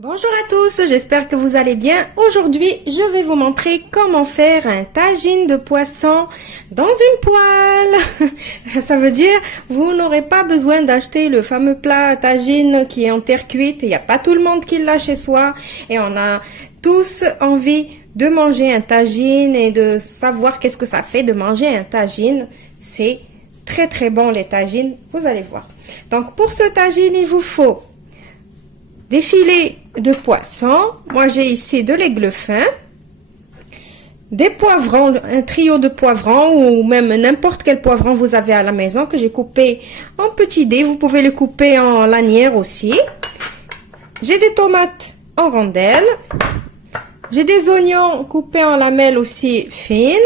Bonjour à tous, j'espère que vous allez bien. Aujourd'hui, je vais vous montrer comment faire un tagine de poisson dans une poêle. Ça veut dire, vous n'aurez pas besoin d'acheter le fameux plat tagine qui est en terre cuite. Il n'y a pas tout le monde qui l'a chez soi et on a tous envie de manger un tagine et de savoir qu'est-ce que ça fait de manger un tagine. C'est très très bon les tagines, vous allez voir. Donc pour ce tagine, il vous faut des filets de poisson. Moi, j'ai ici de l'aigle fin, des poivrons, un trio de poivrons ou même n'importe quel poivron vous avez à la maison que j'ai coupé en petits dés. Vous pouvez le couper en lanières aussi. J'ai des tomates en rondelles. J'ai des oignons coupés en lamelles aussi fines.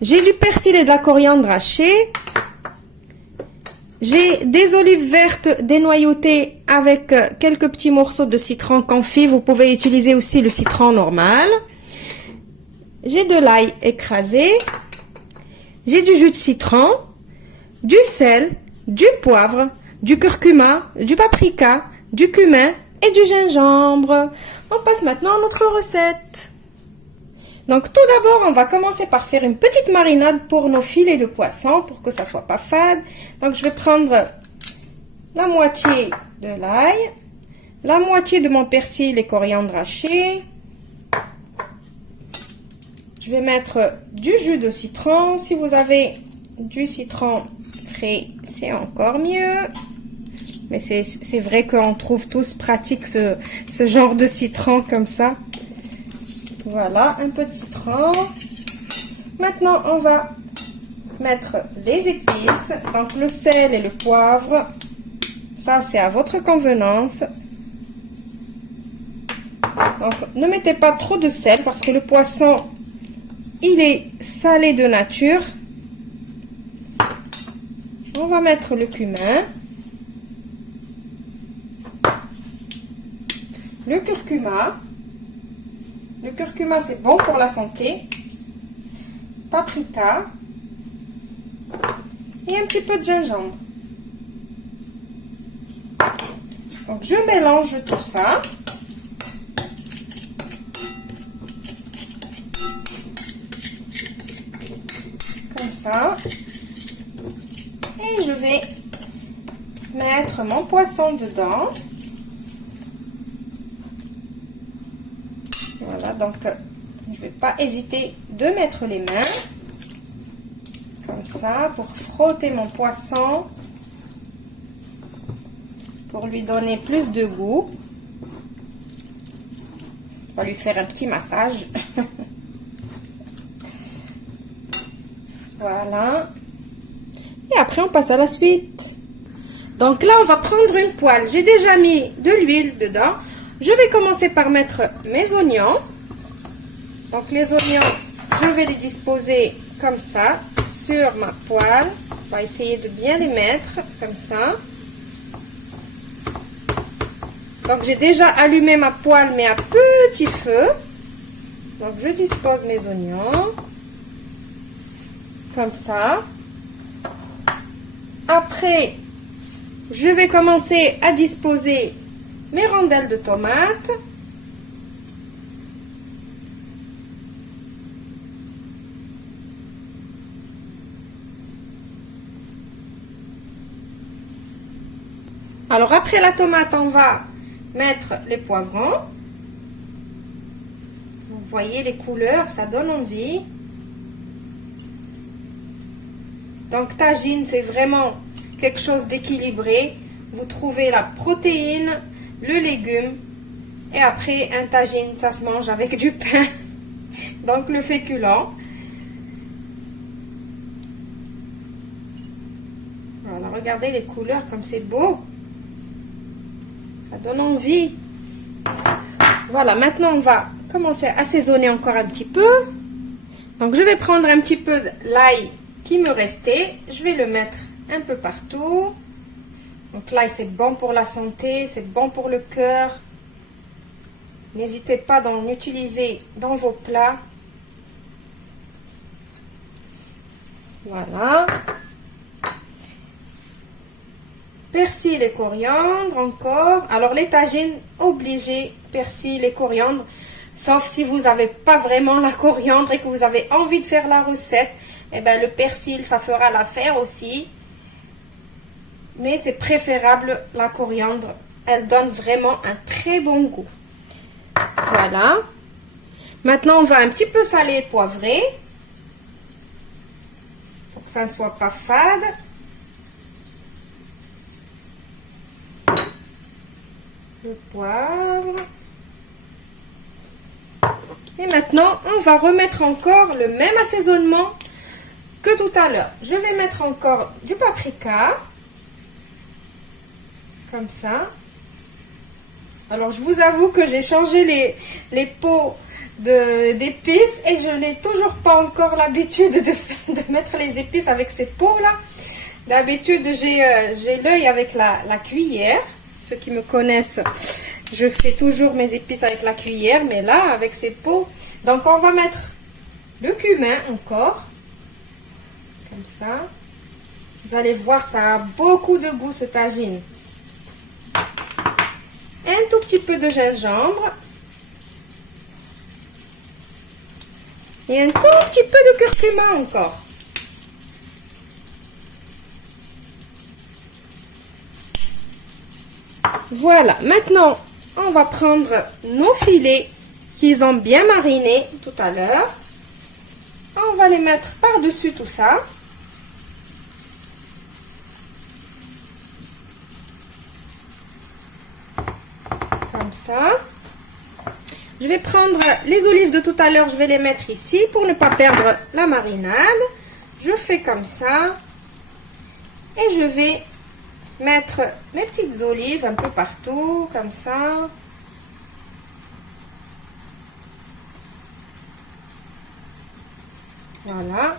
J'ai du persil et de la coriandre hachée. J'ai des olives vertes dénoyautées avec quelques petits morceaux de citron confit. Vous pouvez utiliser aussi le citron normal. J'ai de l'ail écrasé. J'ai du jus de citron, du sel, du poivre, du curcuma, du paprika, du cumin et du gingembre. On passe maintenant à notre recette. Donc tout d'abord, on va commencer par faire une petite marinade pour nos filets de poisson pour que ça soit pas fade. Donc je vais prendre la moitié de l'ail, la moitié de mon persil et coriandre haché. Je vais mettre du jus de citron. Si vous avez du citron frais, c'est encore mieux. Mais c'est vrai qu'on trouve tous pratique ce genre de citron comme ça. Voilà, un peu de citron. Maintenant, on va mettre les épices. Donc, le sel et le poivre. Ça, c'est à votre convenance. Donc, ne mettez pas trop de sel parce que le poisson, il est salé de nature. On va mettre le cumin. Le curcuma. Le curcuma, c'est bon pour la santé. Paprika. Et un petit peu de gingembre. Donc, je mélange tout ça. Comme ça. Et je vais mettre mon poisson dedans. Voilà, donc je ne vais pas hésiter de mettre les mains comme ça pour frotter mon poisson, pour lui donner plus de goût. On va lui faire un petit massage. Voilà. Et après, on passe à la suite. Donc là, on va prendre une poêle. J'ai déjà mis de l'huile dedans. Je vais commencer par mettre mes oignons. Donc les oignons, je vais les disposer comme ça sur ma poêle. On va essayer de bien les mettre comme ça. Donc j'ai déjà allumé ma poêle mais à petit feu. Donc je dispose mes oignons comme ça. Après, je vais commencer à disposer mes rondelles de tomates. Alors après la tomate, on va mettre les poivrons. Vous voyez les couleurs, ça donne envie. Donc tagine, c'est vraiment quelque chose d'équilibré. Vous trouvez la protéine, le légume et après un tagine, ça se mange avec du pain. Donc le féculent. Voilà, regardez les couleurs comme c'est beau. Ça donne envie. Voilà, maintenant on va commencer à assaisonner encore un petit peu. Donc je vais prendre un petit peu de l'ail qui me restait. Je vais le mettre un peu partout. Donc l'ail, c'est bon pour la santé, c'est bon pour le cœur. N'hésitez pas d'en utiliser dans vos plats. Voilà. persil et coriandre encore. Alors les tagines, obligé, persil et coriandre. Sauf si vous n'avez pas vraiment la coriandre et que vous avez envie de faire la recette. Eh bien le persil, ça fera l'affaire aussi. Mais c'est préférable la coriandre. Elle donne vraiment un très bon goût. Voilà. Maintenant, on va un petit peu saler et poivrer. Pour que ça ne soit pas fade. Le poivre. Et maintenant, on va remettre encore le même assaisonnement que tout à l'heure. Je vais mettre encore du paprika. Comme ça. Alors, je vous avoue que j'ai changé les pots d'épices et je n'ai toujours pas encore l'habitude de mettre les épices avec ces pots-là. D'habitude, j'ai l'œil avec la cuillère. Ceux qui me connaissent, je fais toujours mes épices avec la cuillère, mais là, avec ces pots. Donc, on va mettre le cumin encore. Comme ça. Vous allez voir, ça a beaucoup de goût, ce tagine. Un tout petit peu de gingembre. Et un tout petit peu de curcuma encore. Voilà, maintenant, on va prendre nos filets qu'ils ont bien marinés tout à l'heure. On va les mettre par-dessus tout ça. Comme ça. Je vais prendre les olives de tout à l'heure, je vais les mettre ici pour ne pas perdre la marinade. Je fais comme ça. Et je vais mettre mes petites olives un peu partout, comme ça. Voilà.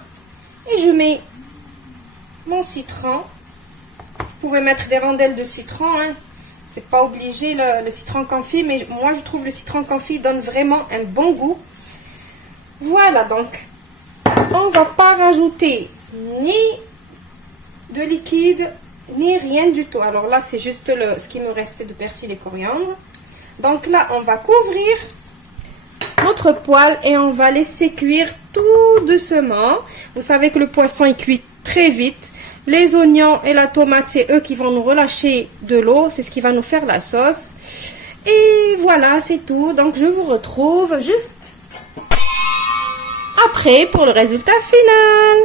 Et je mets mon citron. Vous pouvez mettre des rondelles de citron, hein. C'est pas obligé le citron confit, mais moi je trouve le citron confit donne vraiment un bon goût. Voilà, donc on va pas rajouter ni de liquide ni rien du tout. Alors là c'est juste ce qui me restait de persil et coriandre. Donc là on va couvrir notre poêle et on va laisser cuire tout doucement. Vous savez que le poisson est cuit très vite. Les oignons et la tomate, c'est eux qui vont nous relâcher de l'eau. C'est ce qui va nous faire la sauce. Et voilà, c'est tout. Donc, je vous retrouve juste après pour le résultat final.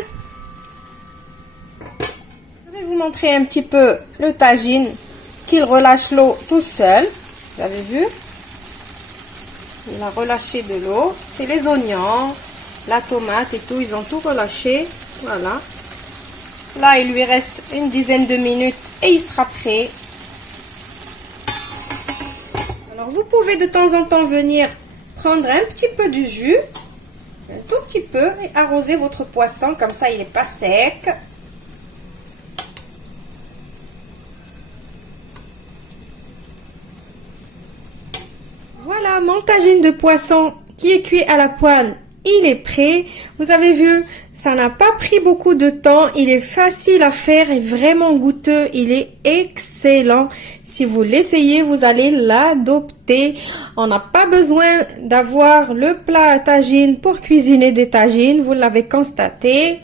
Je vais vous montrer un petit peu le tagine qu'il relâche l'eau tout seul. Vous avez vu? Il a relâché de l'eau. C'est les oignons, la tomate et tout. Ils ont tout relâché. Voilà. Là, il lui reste une dizaine de minutes et il sera prêt. Alors, vous pouvez de temps en temps venir prendre un petit peu du jus, un tout petit peu, et arroser votre poisson. Comme ça, il n'est pas sec. Voilà, mon tagine de poisson qui est cuit à la poêle. Il est prêt. Vous avez vu, ça n'a pas pris beaucoup de temps. Il est facile à faire et vraiment goûteux. Il est excellent. Si vous l'essayez, vous allez l'adopter. On n'a pas besoin d'avoir le plat à tagine pour cuisiner des tagines. Vous l'avez constaté.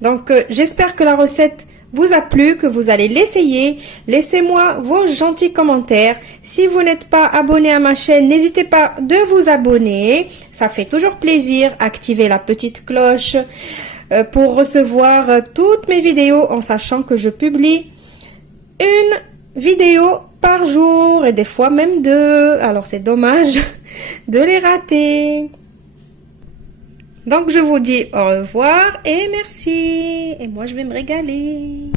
Donc, j'espère que la recette vous a plu, que vous allez l'essayer. Laissez-moi vos gentils commentaires. Si vous n'êtes pas abonné à ma chaîne, n'hésitez pas de vous abonner. Ça fait toujours plaisir. Activez la petite cloche pour recevoir toutes mes vidéos en sachant que je publie une vidéo par jour et des fois même deux. Alors c'est dommage de les rater. Donc, je vous dis au revoir et merci. Et moi, je vais me régaler.